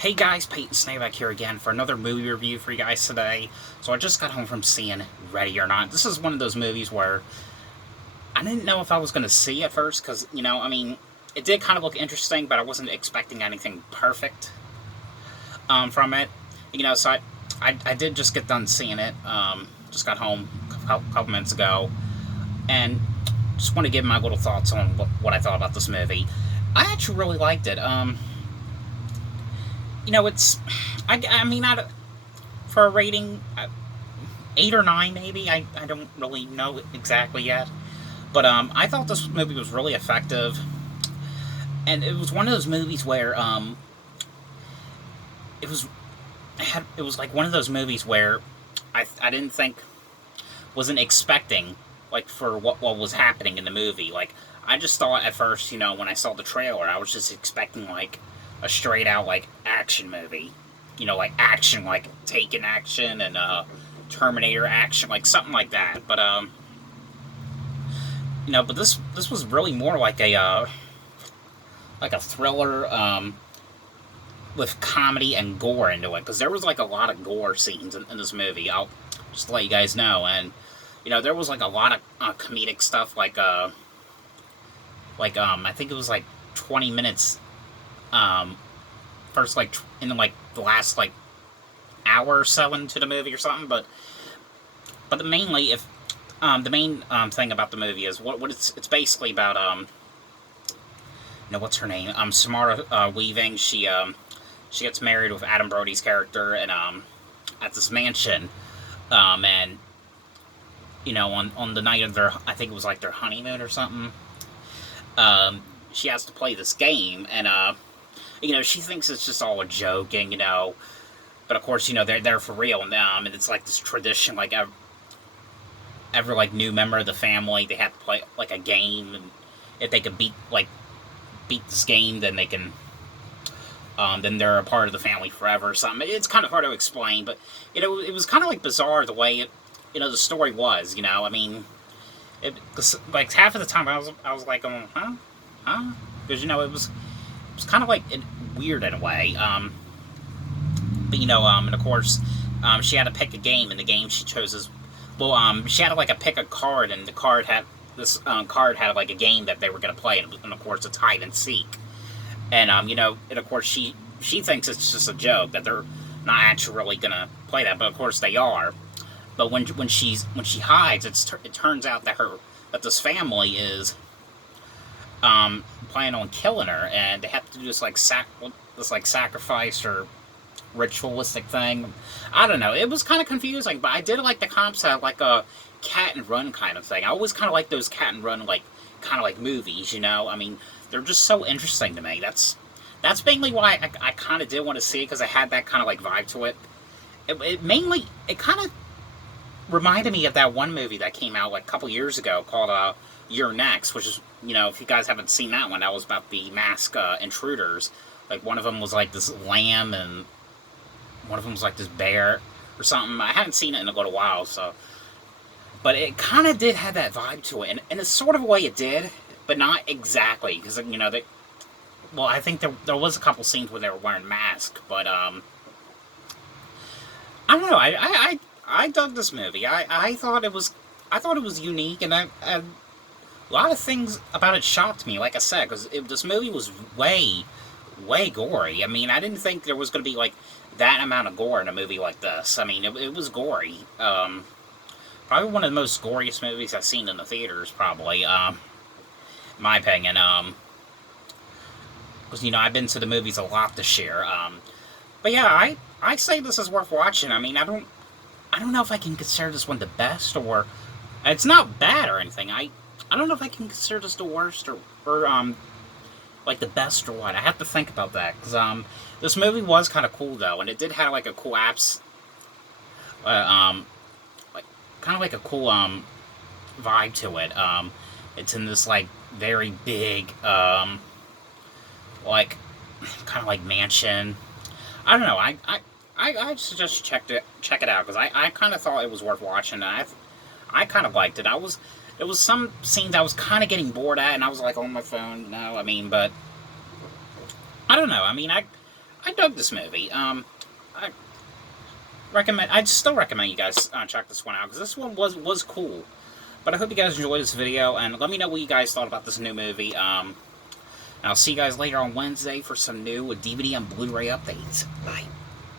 Hey guys, Peyton Snakeback here again for another movie review for you guys today. So I just got home from seeing Ready or Not. This is one of those movies where I didn't know if I was going to see at first because, it did kind of look interesting, but I wasn't expecting anything perfect from it. So I did just get done seeing it. Just got home a couple minutes ago and just want to give my little thoughts on what I thought about this movie. I actually really liked it. It's I mean, for a rating, 8 or 9 maybe. I don't really know exactly yet, but I thought this movie was really effective, and it was one of those movies where it was it was like one of those movies where I didn't think wasn't expecting like for what was happening in the movie. Like I just thought at first, when I saw the trailer, I was just expecting like a straight out like action movie, like action, like Taken action and Terminator action, like something like that. But but this was really more like a thriller with comedy and gore into it, because there was like a lot of gore scenes in this movie. I'll just let you guys know, and there was like a lot of comedic stuff, I think it was like 20 minutes first, like in like the last like hour or so into the movie or something. But mainly, if the main thing about the movie is what it's basically about. What's her name? Samara Weaving. She gets married with Adam Brody's character, and at this mansion, and on the night of their, I think it was like their honeymoon or something. She has to play this game, and she thinks it's just all a joking, but of course, they're for real, and it's like this tradition, like every like new member of the family, they have to play like a game, and if they can beat this game, then they can, then they're a part of the family forever or something. It's kind of hard to explain, but it was kind of like bizarre the way the story was. I mean, like half of the time I was like, huh, because it was kind of like weird in a way. And of course, she had to pick a game, and the game she chose is, well, she had to like pick a card, and the card had card had like a game that they were going to play, and of course it's hide and seek, and and of course she thinks it's just a joke, that they're not actually really going to play that, but of course they are. But when she hides, it turns out that this family is planning on killing her, and they have to do this like sacrifice or ritualistic thing. I don't know. It was kind of confusing, but I did like the concept, like a cat and run kind of thing. I always kind of like those cat and run, like kind of like movies. I mean, they're just so interesting to me. That's mainly why I kind of did want to see it, because I had that kind of like vibe to it. It kind of reminded me of that one movie that came out like a couple years ago called You're Next, which is, if you guys haven't seen that one, that was about the mask intruders. Like one of them was like this lamb, and one of them was like this bear or something. I haven't seen it in a little while, so. But it kind of did have that vibe to it, and in a sort of a way it did, but not exactly, because well, I think there was a couple scenes where they were wearing masks, but I don't know. I dug this movie. I thought it was unique, and a lot of things about it shocked me. Like I said, because this movie was way gory. I mean, I didn't think there was going to be like that amount of gore in a movie like this. I mean, it was gory. Probably one of the most goriest movies I've seen in the theaters. Probably, in my opinion. Because I've been to the movies a lot this year. But yeah, I say this is worth watching. I mean, I don't know if I can consider this one the best, or it's not bad or anything. I don't know if I can consider this the worst, or like the best or what. I have to think about that, because this movie was kind of cool though, and it did have like a cool like kind of like a cool vibe to it. It's in this like very big like kind of like mansion. I don't know. I suggest check it out, because I kind of thought it was worth watching. And I kind of liked it. There was some scenes I was kind of getting bored at, and I was like on my phone. I mean, but I don't know. I mean, I dug this movie. I'd still recommend you guys check this one out because this one was cool. But I hope you guys enjoyed this video, and let me know what you guys thought about this new movie. I'll see you guys later on Wednesday for some new DVD and Blu-ray updates. Bye.